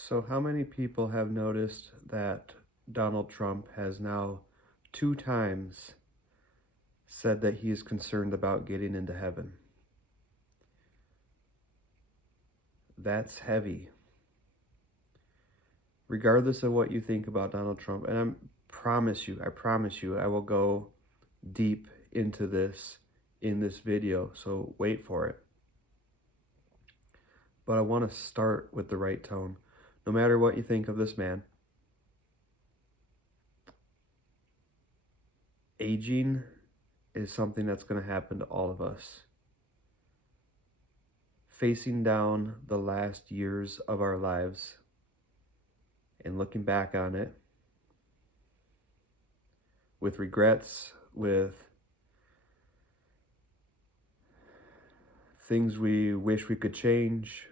So, how many people have noticed that Donald Trump has now two times said that he is concerned about getting into heaven? That's heavy. Regardless of what you think about Donald Trump, and I promise you, I will go deep into this in this video, so wait for it. But I want to start with the right tone. No matter what you think of this man, aging is something that's going to happen to all of us. Facing down the last years of our lives and looking back on it with regrets, with things we wish we could change,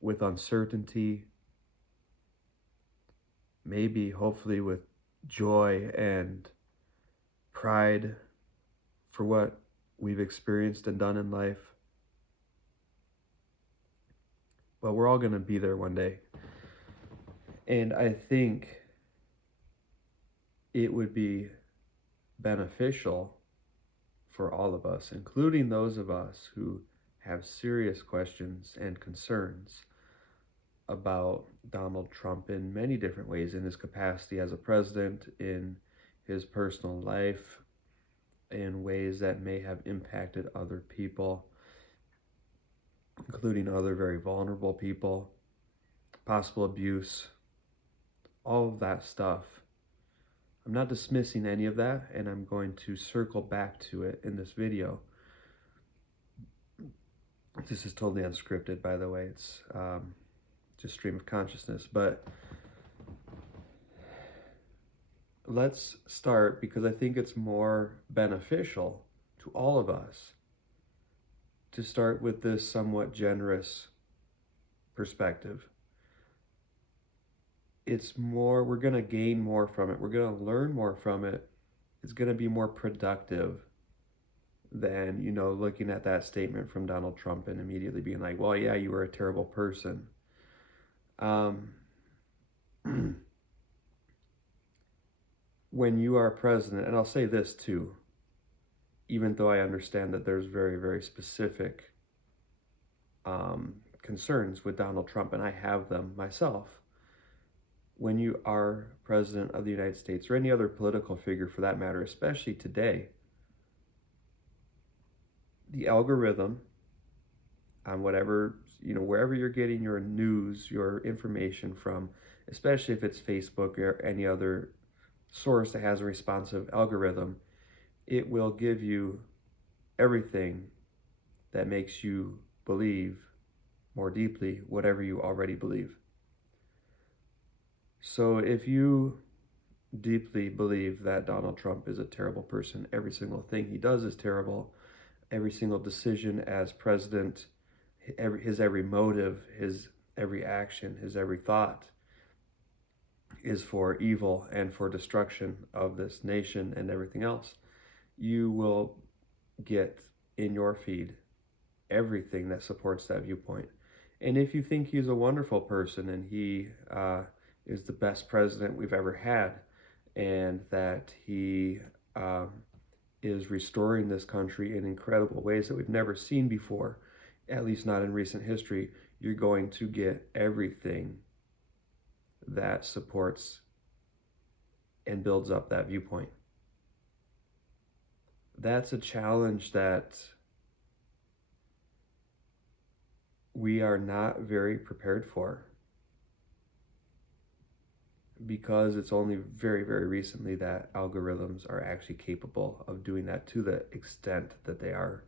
with uncertainty, maybe, hopefully, with joy and pride for what we've experienced and done in life. But we're all going to be there one day. And I think it would be beneficial for all of us, including those of us who have serious questions and concerns about Donald Trump in many different ways, in his capacity as a president, in his personal life, in ways that may have impacted other people, including other very vulnerable people, possible abuse, all of that stuff. I'm not dismissing any of that, and I'm going to circle back to it in this video. This is totally unscripted, by the way. It's just stream of consciousness. But let's start, because I think it's more beneficial to all of us to start with this somewhat generous perspective. It's more, we're going to gain more from it. We're going to learn more from it. It's going to be more productive than, looking at that statement from Donald Trump and immediately being like, well, yeah, you were a terrible person. When you are president, and I'll say this too, even though I understand that there's very, very specific concerns with Donald Trump, and I have them myself. When you are president of the United States, or any other political figure for that matter, especially today, the algorithm on whatever, wherever you're getting your news, your information from, especially if it's Facebook or any other source that has a responsive algorithm, it will give you everything that makes you believe more deeply whatever you already believe. So if you deeply believe that Donald Trump is a terrible person, every single thing he does is terrible, every single decision as president, his every motive, his every action, his every thought is for evil and for destruction of this nation and everything else, you will get in your feed everything that supports that viewpoint. And if you think he's a wonderful person and he is the best president we've ever had, and that he is restoring this country in incredible ways that we've never seen before, at least not in recent history, you're going to get everything that supports and builds up that viewpoint. That's a challenge that we are not very prepared for, because it's only very, very recently that algorithms are actually capable of doing that to the extent that they are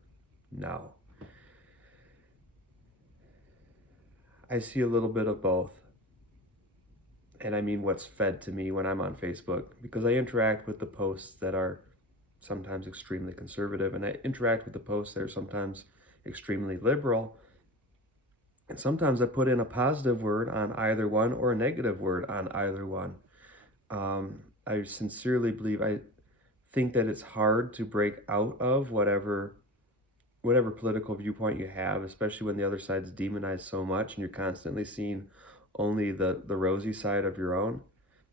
now. I see a little bit of both. And I mean what's fed to me when I'm on Facebook, because I interact with the posts that are sometimes extremely conservative, and I interact with the posts that are sometimes extremely liberal. And sometimes I put in a positive word on either one or a negative word on either one. I sincerely believe, I think that it's hard to break out of whatever political viewpoint you have, especially when the other side's demonized so much and you're constantly seeing only the rosy side of your own,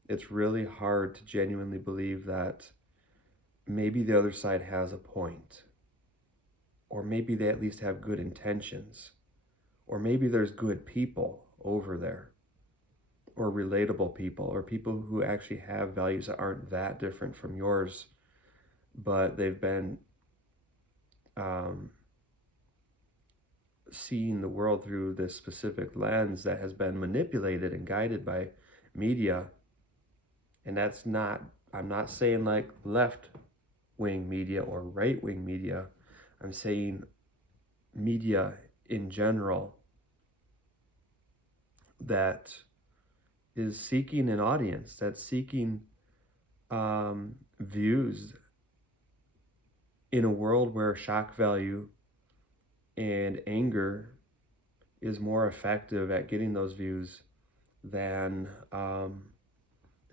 it's really hard to genuinely believe that maybe the other side has a point, or maybe they at least have good intentions, or maybe there's good people over there, or relatable people, or people who actually have values that aren't that different from yours, but they've been um, seeing the world through this specific lens that has been manipulated and guided by media. And that's not, I'm not saying like left wing media or right wing media. I'm saying media in general that is seeking an audience, that's seeking views in a world where shock value and anger is more effective at getting those views than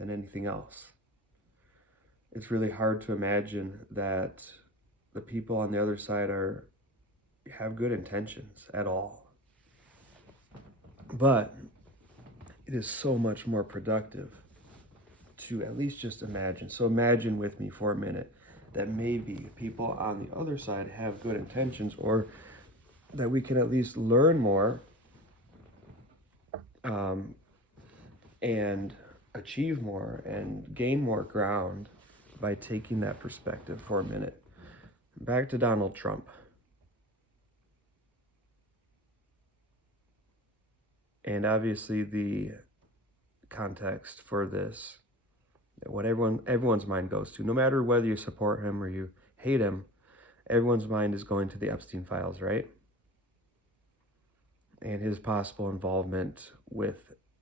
anything else. It's really hard to imagine that the people on the other side have good intentions at all. But it is so much more productive to at least just imagine. So imagine with me for a minute that maybe people on the other side have good intentions, or that we can at least learn more and achieve more and gain more ground by taking that perspective for a minute. Back to Donald Trump. And obviously the context for this, what everyone's mind goes to, no matter whether you support him or you hate him, everyone's mind is going to the Epstein files, right? And his possible involvement with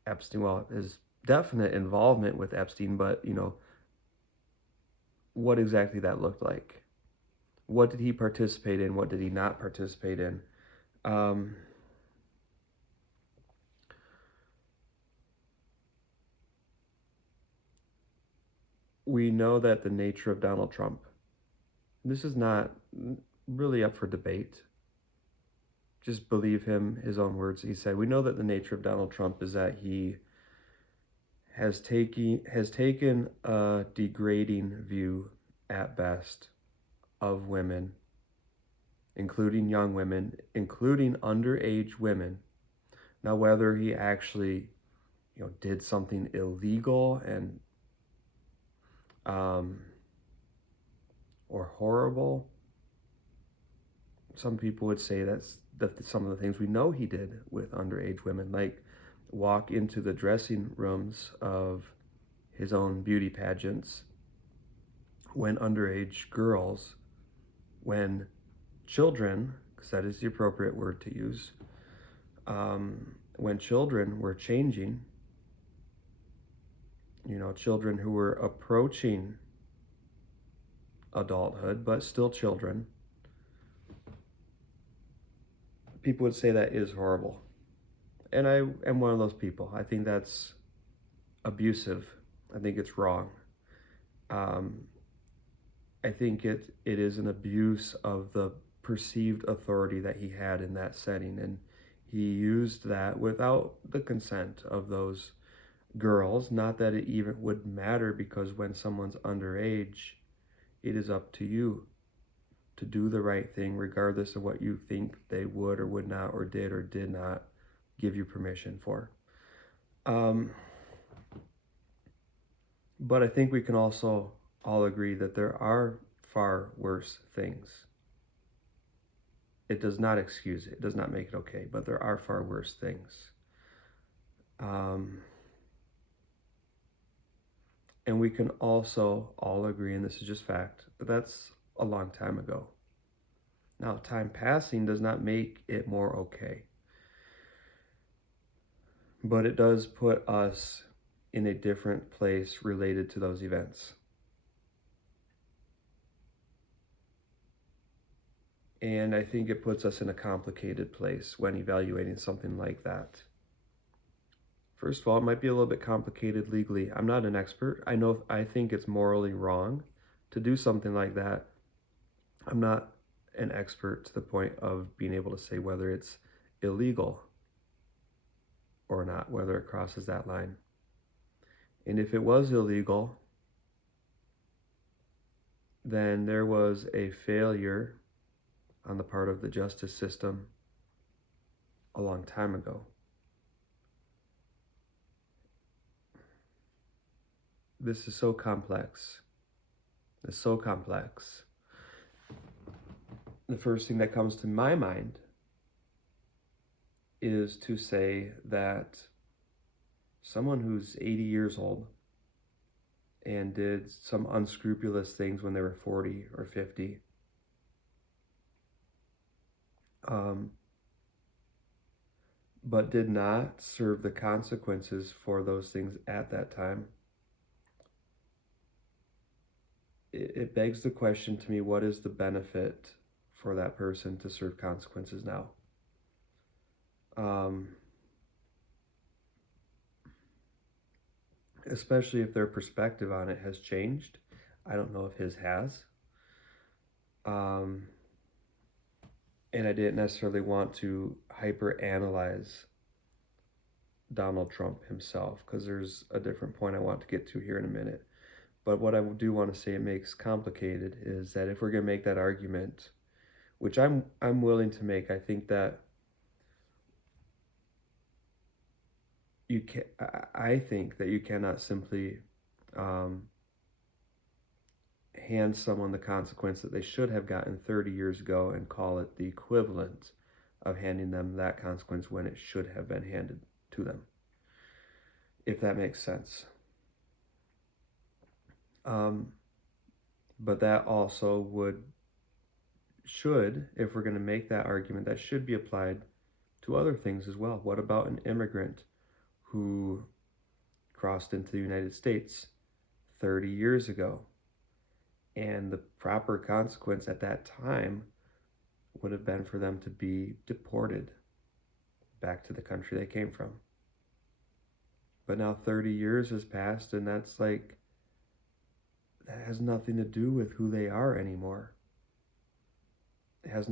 Epstein, well, his definite involvement with Epstein, but what exactly that looked like. What did he participate in? What did he not participate in? We know that the nature of Donald Trump, this is not really up for debate. Just believe him, his own words. He said, we know that the nature of Donald Trump is that he has taken a degrading view at best of women, including young women, including underage women. Now, whether he actually, did something illegal and or horrible, some people would say that's some of the things we know he did with underage women, like walk into the dressing rooms of his own beauty pageants when underage girls, when children, because that is the appropriate word to use, when children were changing, children who were approaching adulthood, but still children, people would say that is horrible. And I am one of those people. I think that's abusive. I think it's wrong. I think it is an abuse of the perceived authority that he had in that setting, and he used that without the consent of those girls. Not that it even would matter, because when someone's underage, it is up to you to do the right thing, regardless of what you think they would or would not, or did not give you permission for. But I think we can also all agree that there are far worse things. It does not excuse it. It does not make it okay, but there are far worse things. And we can also all agree, and this is just fact, but that's a long time ago. Now, time passing does not make it more okay, but it does put us in a different place related to those events. And I think it puts us in a complicated place when evaluating something like that. First of all, it might be a little bit complicated legally. I'm not an expert. I think it's morally wrong to do something like that. I'm not an expert to the point of being able to say whether it's illegal or not, whether it crosses that line. And if it was illegal, then there was a failure on the part of the justice system a long time ago. This is so complex. It's so complex. The first thing that comes to my mind is to say that someone who's 80 years old and did some unscrupulous things when they were 40 or 50, but did not serve the consequences for those things at that time, it begs the question to me, what is the benefit for that person to serve consequences now? Especially if their perspective on it has changed. I don't know if his has. And I didn't necessarily want to hyper-analyze Donald Trump himself, because there's a different point I want to get to here in a minute. But what I do want to say it makes complicated is that if we're going to make that argument, which I'm willing to make, I think that I think that you cannot simply hand someone the consequence that they should have gotten 30 years ago and call it the equivalent of handing them that consequence when it should have been handed to them, if that makes sense. But that also should, if we're going to make that argument, that should be applied to other things as well. What about an immigrant who crossed into the United States 30 years ago, and the proper consequence at that time would have been for them to be deported back to the country they came from? But now 30 years has passed, and that has nothing to do with who they are anymore. It has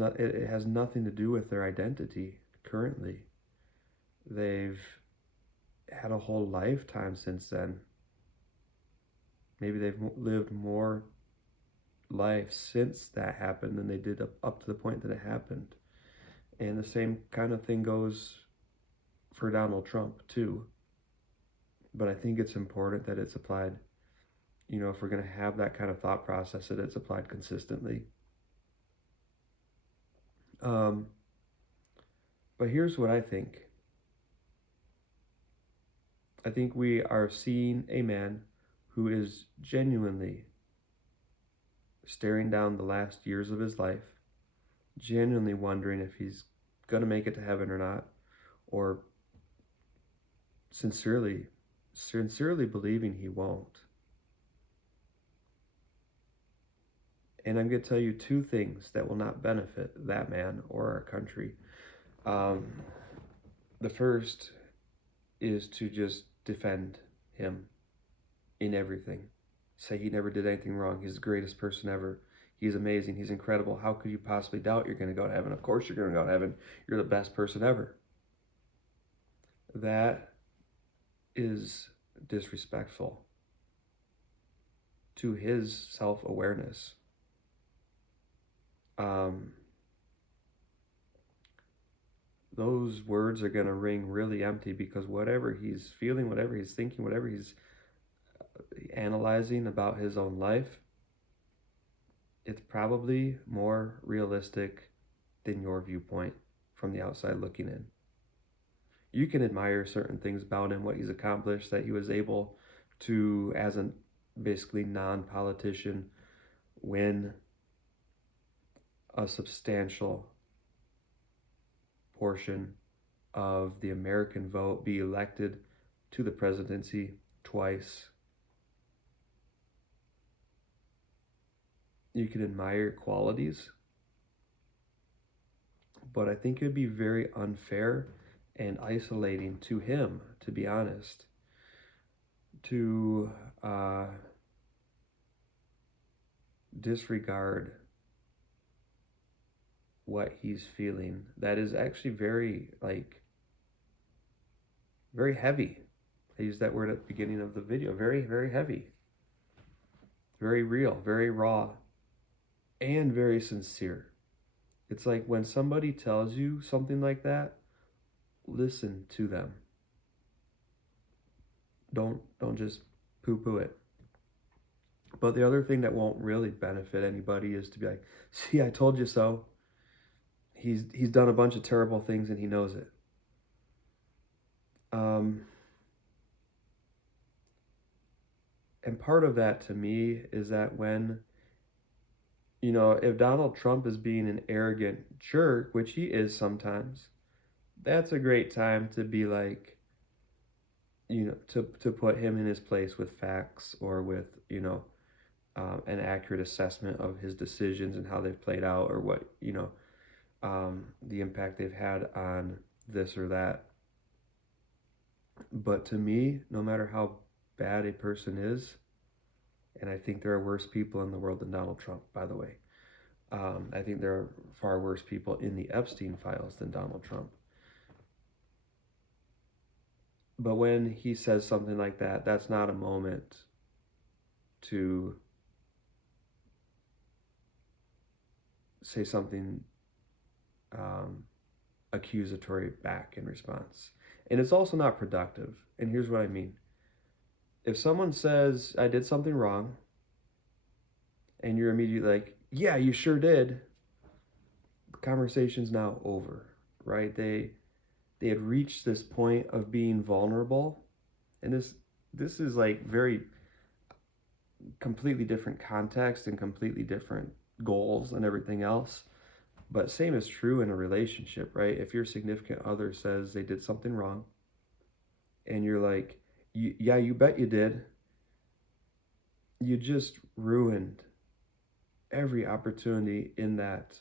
nothing to do with their identity currently. They've had a whole lifetime since then. Maybe they've lived more life since that happened than they did up to the point that it happened. And the same kind of thing goes for Donald Trump too. But I think it's important that it's applied, if we're going to have that kind of thought process, that it's applied consistently. But here's what I think. I think we are seeing a man who is genuinely staring down the last years of his life, genuinely wondering if he's going to make it to heaven or not, or sincerely believing he won't. And I'm going to tell you two things that will not benefit that man or our country. The first is to just defend him in everything. Say he never did anything wrong. He's the greatest person ever. He's amazing. He's incredible. How could you possibly doubt you're going to go to heaven? Of course you're going to go to heaven. You're the best person ever. That is disrespectful to his self-awareness. Those words are going to ring really empty, because whatever he's feeling, whatever he's thinking, whatever he's analyzing about his own life, it's probably more realistic than your viewpoint from the outside looking in. You can admire certain things about him, what he's accomplished, that he was able to, as a basically non-politician, win a substantial portion of the American vote, be elected to the presidency twice. You can admire qualities, but I think it would be very unfair and isolating to him, to be honest, to disregard what he's feeling. That is actually very, very heavy. I used that word at the beginning of the video. Very, very heavy. Very real, very raw, and very sincere. It's like when somebody tells you something like that, listen to them. Don't just poo-poo it. But the other thing that won't really benefit anybody is to be like, see, I told you so. He's done a bunch of terrible things and he knows it. And part of that to me is that when, if Donald Trump is being an arrogant jerk, which he is sometimes, that's a great time to be like, to put him in his place with facts or with, an accurate assessment of his decisions and how they've played out, or what, the impact they've had on this or that. But to me, no matter how bad a person is, and I think there are worse people in the world than Donald Trump, by the way. I think there are far worse people in the Epstein files than Donald Trump. But when he says something like that, that's not a moment to say something accusatory back in response. And it's also not productive. And here's what I mean. If someone says, I did something wrong, and you're immediately like, yeah, you sure did, the conversation's now over, right? They had reached this point of being vulnerable. And this is like very completely different context and completely different goals and everything else. But same is true in a relationship, right? If your significant other says they did something wrong and you're like, yeah, you bet you did, you just ruined every opportunity in that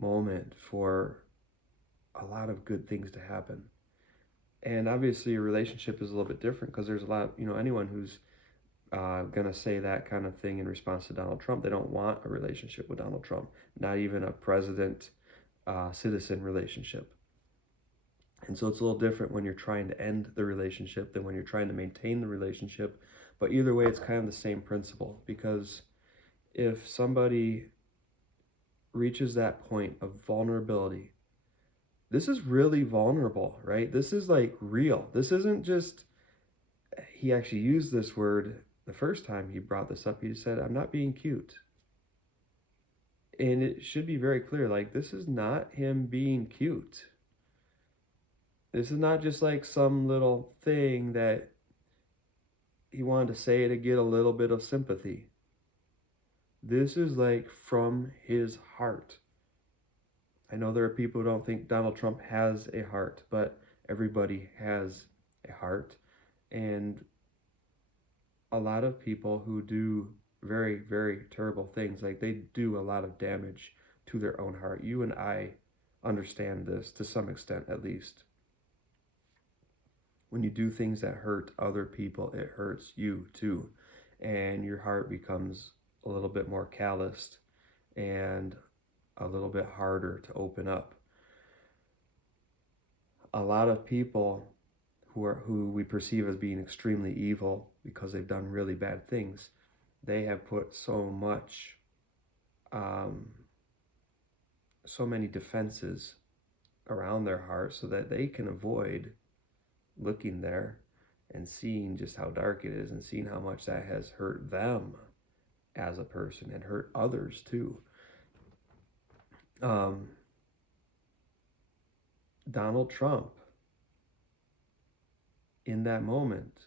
moment for a lot of good things to happen. And obviously a relationship is a little bit different because there's a lot, anyone who's going to say that kind of thing in response to Donald Trump, they don't want a relationship with Donald Trump, not even a president-citizen relationship. And so it's a little different when you're trying to end the relationship than when you're trying to maintain the relationship. But either way, it's kind of the same principle, because if somebody reaches that point of vulnerability, this is really vulnerable, right? This is like real. This isn't just, he actually used this word the first time he brought this up. He said, I'm not being cute. And it should be very clear, like, this is not him being cute. This is not just like some little thing that he wanted to say to get a little bit of sympathy. This is like from his heart. I know there are people who don't think Donald Trump has a heart, but everybody has a heart. And a lot of people who do very, very terrible things, like, they do a lot of damage to their own heart. You and I understand this to some extent, at least. When you do things that hurt other people, it hurts you too. And your heart becomes a little bit more calloused and a little bit harder to open up. A lot of people who we perceive as being extremely evil because they've done really bad things, they have put so many defenses around their heart so that they can avoid looking there and seeing just how dark it is and seeing how much that has hurt them as a person and hurt others too. Donald Trump, in that moment,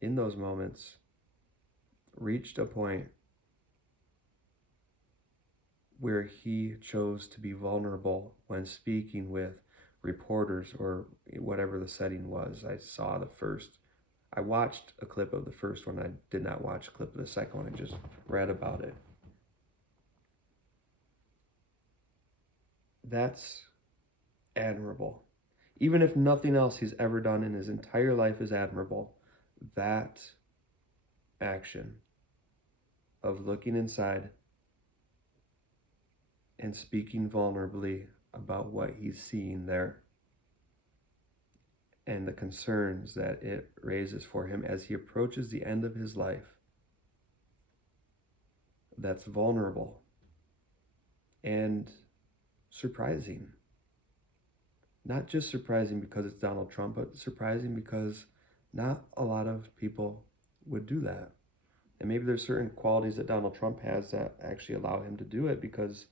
in those moments, reached a point where he chose to be vulnerable when speaking with reporters or whatever the setting was. I watched a clip of the first one. I did not watch a clip of the second one. I just read about it. That's admirable. Even if nothing else he's ever done in his entire life is admirable, that action of looking inside and speaking vulnerably about what he's seeing there and the concerns that it raises for him as he approaches the end of his life that's vulnerable and surprising. Not just surprising because it's Donald Trump, but surprising because not a lot of people would do that. And maybe there's certain qualities that Donald Trump has that actually allow him to do it, because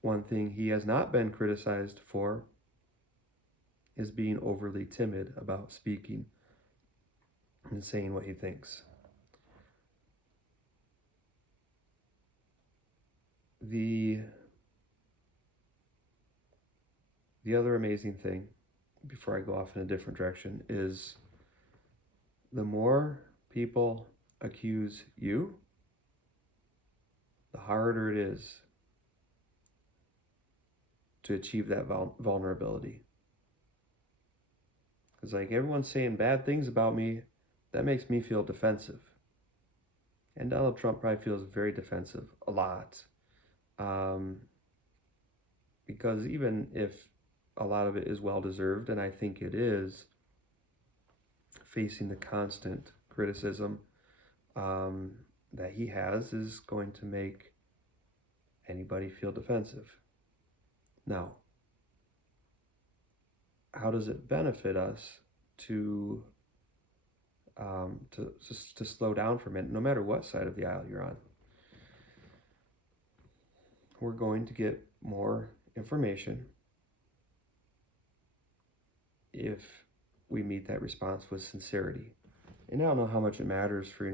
one thing he has not been criticized for is being overly timid about speaking and saying what he thinks. The other amazing thing, before I go off in a different direction, is the more people accuse you, the harder it is to achieve that vulnerability. It's like everyone's saying bad things about me, that makes me feel defensive. And Donald Trump probably feels very defensive a lot. Because even if a lot of it is well-deserved, and I think it is, facing the constant criticism that he has is going to make anybody feel defensive. Now, how does it benefit us to slow down for a minute, no matter what side of the aisle you're on? We're going to get more information if we meet that response with sincerity. And I don't know how much it matters for,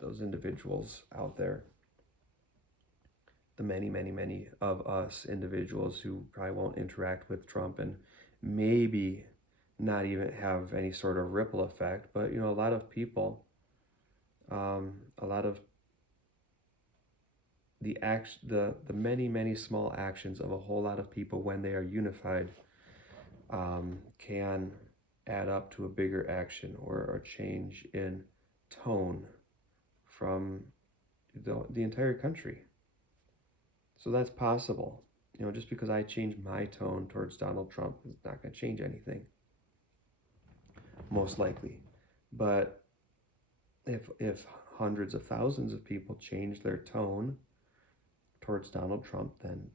those individuals out there, the many, many, many of us individuals who probably won't interact with Trump and maybe not even have any sort of ripple effect. But, a lot of people, a lot of the many, many small actions of a whole lot of people when they are unified can add up to a bigger action or a change in tone from the entire country. So that's possible. Just because I change my tone towards Donald Trump is not going to change anything, most likely. But if hundreds of thousands of people change their tone towards Donald Trump, then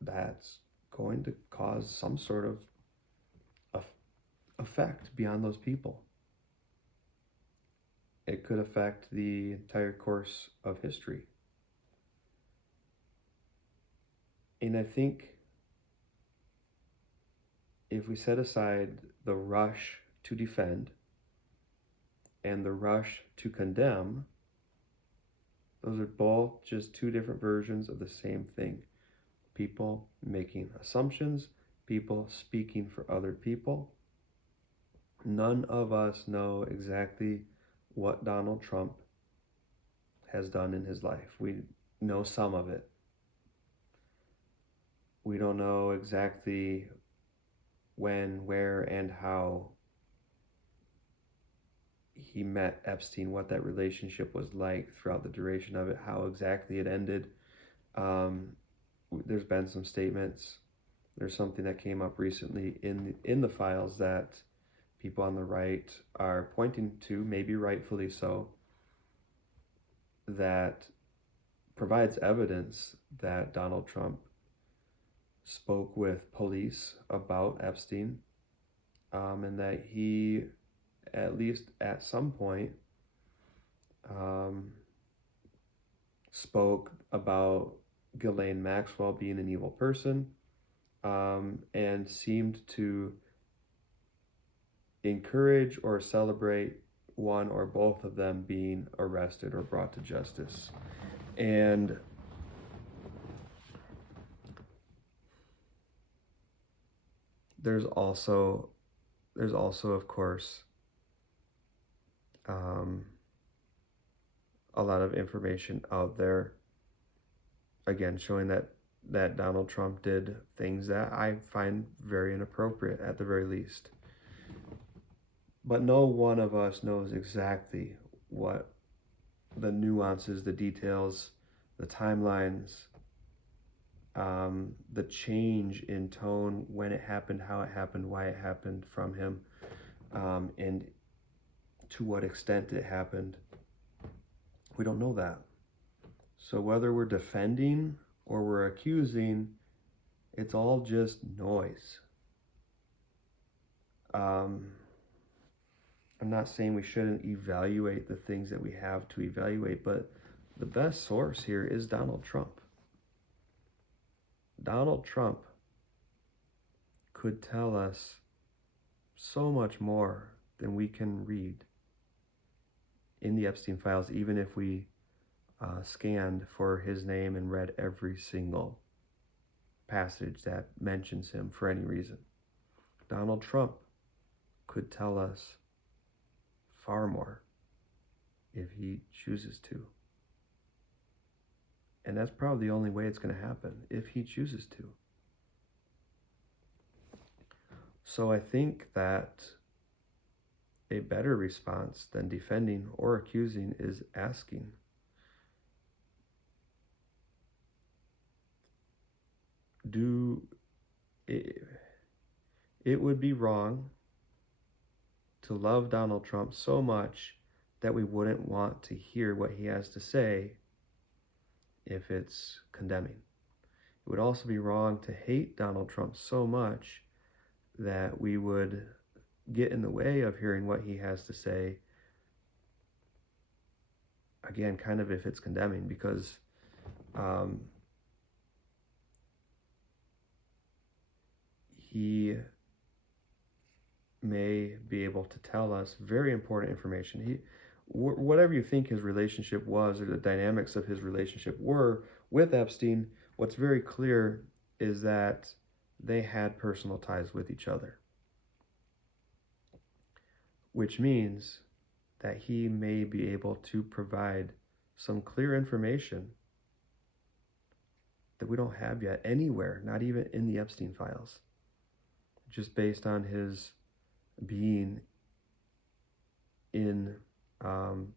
that's going to cause some sort of effect beyond those people. It could affect the entire course of history. And I think if we set aside the rush to defend and the rush to condemn, those are both just two different versions of the same thing. People making assumptions, people speaking for other people. None of us know exactly what Donald Trump has done in his life. We know some of it. We don't know exactly when, where, and how he met Epstein, what that relationship was like throughout the duration of it, how exactly it ended. There's been some statements. There's something that came up recently in the files that people on the right are pointing to, maybe rightfully so, that provides evidence that Donald Trump spoke with police about Epstein, and that he, at least at some point, spoke about Ghislaine Maxwell being an evil person, and seemed to encourage or celebrate one or both of them being arrested or brought to justice. And there's also of course a lot of information out there, again, showing that Donald Trump did things that I find very inappropriate at the very least. But no one of us knows exactly what the nuances, the details, the timelines the change in tone when it happened, how it happened, why it happened from him, and to what extent it happened. We don't know that. So whether we're defending or we're accusing, it's all just noise. I'm not saying we shouldn't evaluate the things that we have to evaluate, but the best source here is Donald Trump. Donald Trump could tell us so much more than we can read in the Epstein files, even if we scanned for his name and read every single passage that mentions him for any reason. Donald Trump could tell us far more if he chooses to. And that's probably the only way it's going to happen, if he chooses to. So I think that a better response than defending or accusing is asking. It would be wrong to love Donald Trump so much that we wouldn't want to hear what he has to say if it's condemning. It would also be wrong to hate Donald Trump so much that we would get in the way of hearing what he has to say, again, kind of if it's condemning, because he may be able to tell us very important information. Whatever you think his relationship was or the dynamics of his relationship were with Epstein, what's very clear is that they had personal ties with each other, which means that he may be able to provide some clear information that we don't have yet anywhere, not even in the Epstein files, just based on his being in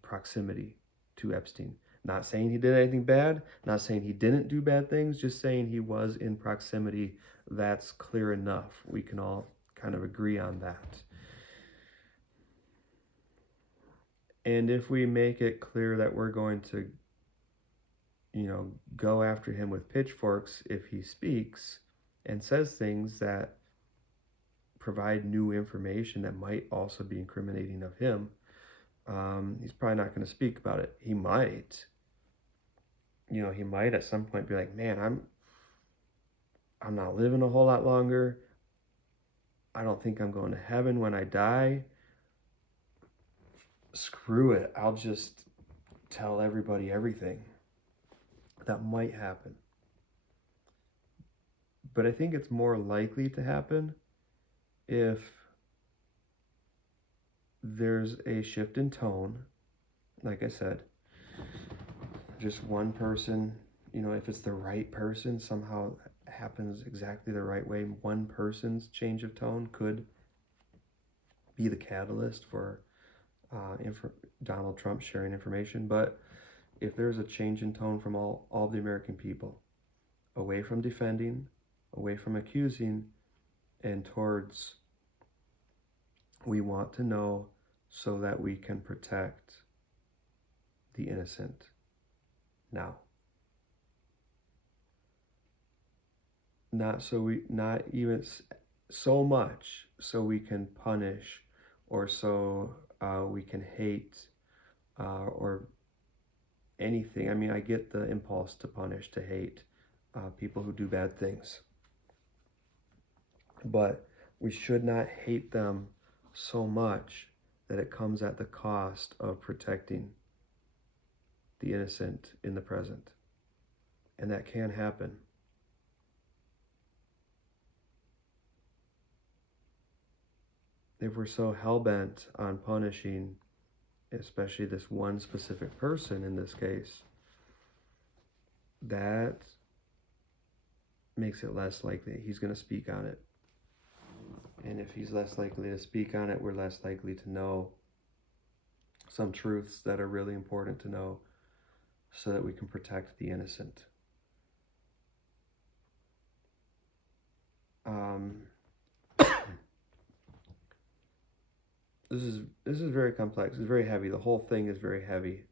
proximity to Epstein. Not saying he did anything bad, not saying he didn't do bad things, just saying he was in proximity. That's clear enough. We can all kind of agree on that. And if we make it clear that we're going to, go after him with pitchforks if he speaks and says things that provide new information that might also be incriminating of him, he's probably not going to speak about it. He might at some point be like, man, I'm not living a whole lot longer. I don't think I'm going to heaven when I die. Screw it. I'll just tell everybody everything. That might happen. But I think it's more likely to happen if there's a shift in tone. Like I said, just one person, if it's the right person, somehow happens exactly the right way. One person's change of tone could be the catalyst for Donald Trump sharing information. But if there's a change in tone from all the American people, away from defending, away from accusing, and towards we want to know so that we can protect the innocent now. Not even so much so we can punish or so we can hate or anything. I mean, I get the impulse to punish, to hate people who do bad things. But we should not hate them so much that it comes at the cost of protecting the innocent in the present. And that can happen. If we're so hell-bent on punishing, especially this one specific person in this case, that makes it less likely he's going to speak on it. And if he's less likely to speak on it, we're less likely to know some truths that are really important to know so that we can protect the innocent. Um, this is very complex. It's very heavy. The whole thing is very heavy.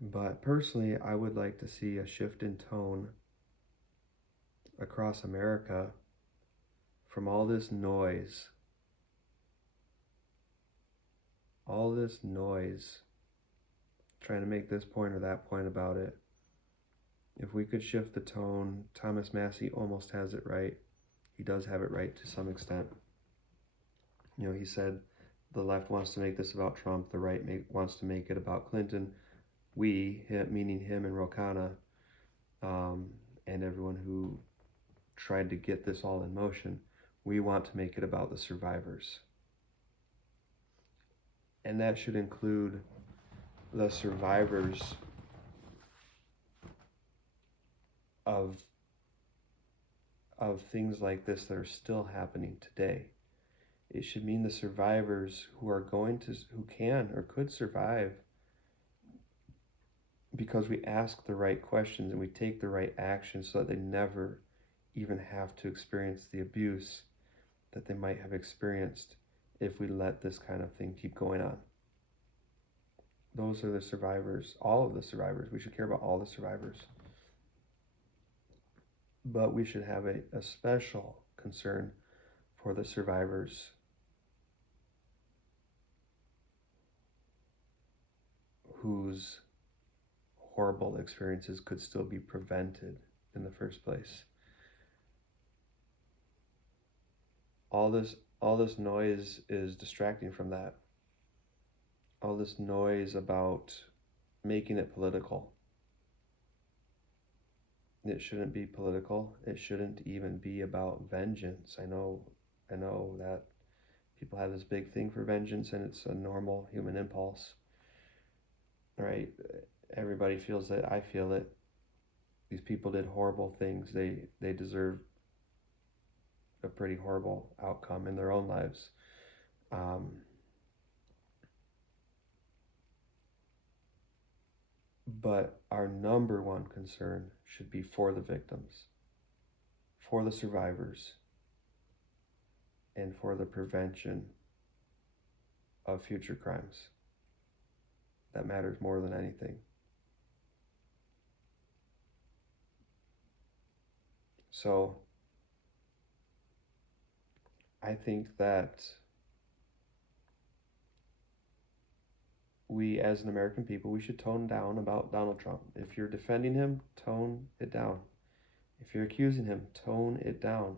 But personally, I would like to see a shift in tone across America from all this noise, trying to make this point or that point about it. If we could shift the tone, Thomas Massey almost has it right. He does have it right to some extent. You know, he said the left wants to make this about Trump, the right wants to make it about Clinton. We, meaning him and Ro Khanna, and everyone who tried to get this all in motion, we want to make it about the survivors. And that should include the survivors of things like this that are still happening today. It should mean the survivors who can or could survive because we ask the right questions and we take the right actions so that they never even have to experience the abuse that they might have experienced if we let this kind of thing keep going on. Those are the survivors, all of the survivors. We should care about all the survivors. But we should have a special concern for the survivors whose horrible experiences could still be prevented in the first place. All this noise is distracting from that. All this noise about making it political. It shouldn't be political. It shouldn't even be about vengeance. I know that people have this big thing for vengeance, and it's a normal human impulse. Right? Everybody feels it. I feel it. These people did horrible things. They deserve a pretty horrible outcome in their own lives. But our number one concern should be for the victims, for the survivors, and for the prevention of future crimes. That matters more than anything. So I think that we, as an American people, we should tone down about Donald Trump. If you're defending him, tone it down. If you're accusing him, tone it down.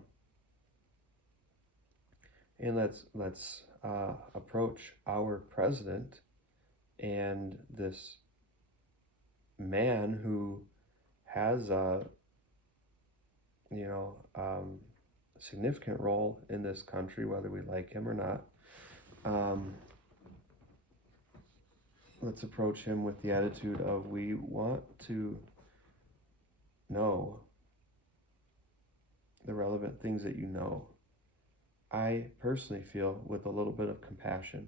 And let's approach our president and this man who has a significant role in this country, whether we like him or not. Let's approach him with the attitude of we want to know the relevant things that you know. I personally feel with a little bit of compassion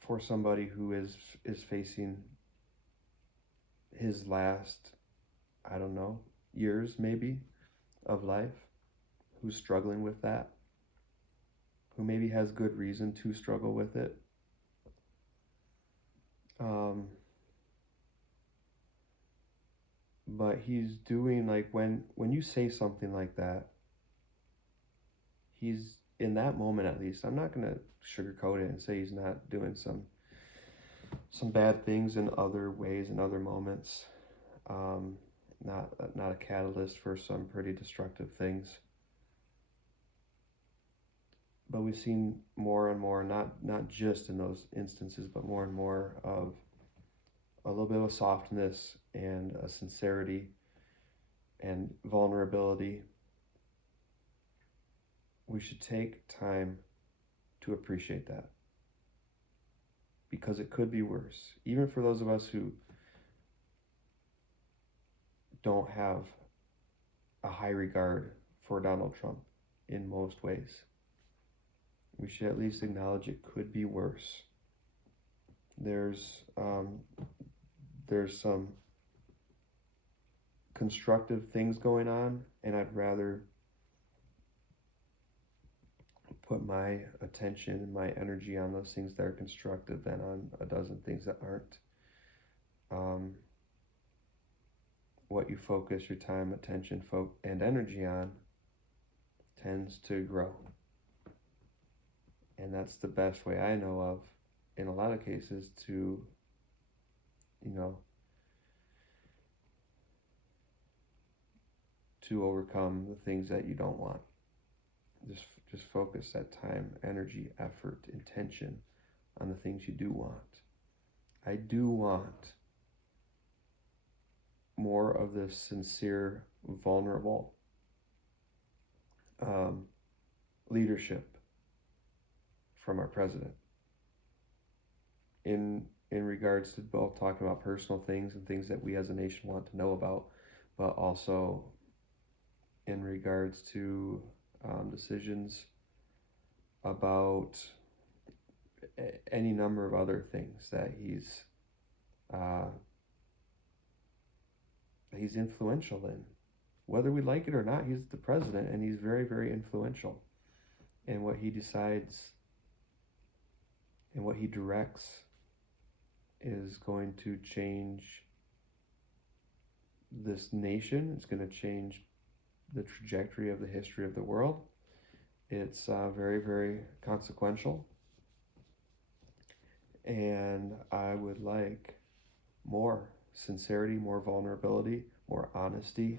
for somebody who is facing his last, I don't know, years maybe of life, who's struggling with that, who maybe has good reason to struggle with it. But he's doing, like, when you say something like that, he's, in that moment at least, I'm not going to sugarcoat it and say he's not doing some bad things in other ways, in other moments. Not a catalyst for some pretty destructive things. But we've seen more and more, not just in those instances, but more and more of a little bit of a softness and a sincerity and vulnerability. We should take time to appreciate that, because it could be worse. Even for those of us who don't have a high regard for Donald Trump in most ways, we should at least acknowledge it could be worse. There's some constructive things going on, and I'd rather put my attention and my energy on those things that are constructive than on a dozen things that aren't. What you focus your time, attention, and energy on tends to grow. And that's the best way I know of, in a lot of cases, to, to overcome the things that you don't want. Just focus that time, energy, effort, intention on the things you do want. I do want more of this sincere, vulnerable leadership from our president in regards to both talking about personal things and things that we as a nation want to know about, but also in regards to decisions about any number of other things that he's influential in. Whether we like it or not, he's the president, and he's very, very influential. And what he decides and what he directs is going to change this nation. It's going to change the trajectory of the history of the world. It's very, very consequential. And I would like more sincerity, more vulnerability, more honesty,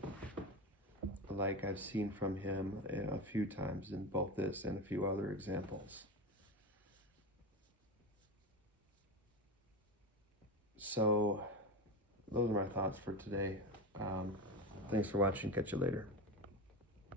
like I've seen from him a few times in both this and a few other examples. So those are my thoughts for today. Thanks for watching. Catch you later.